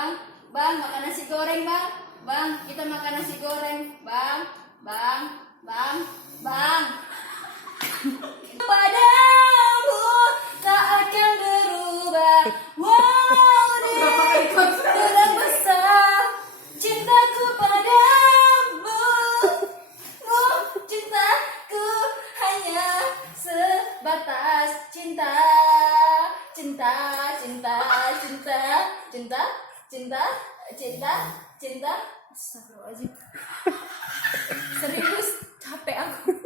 Bang, makan nasi goreng, Bang. Bang, kita makan nasi goreng. Bang. Padamu tak akan berubah. Wow, terang besar cintaku padamu. Oh, cintaku hanya sebatas cinta. Astagfirullahaladzim. Serius, capek aku.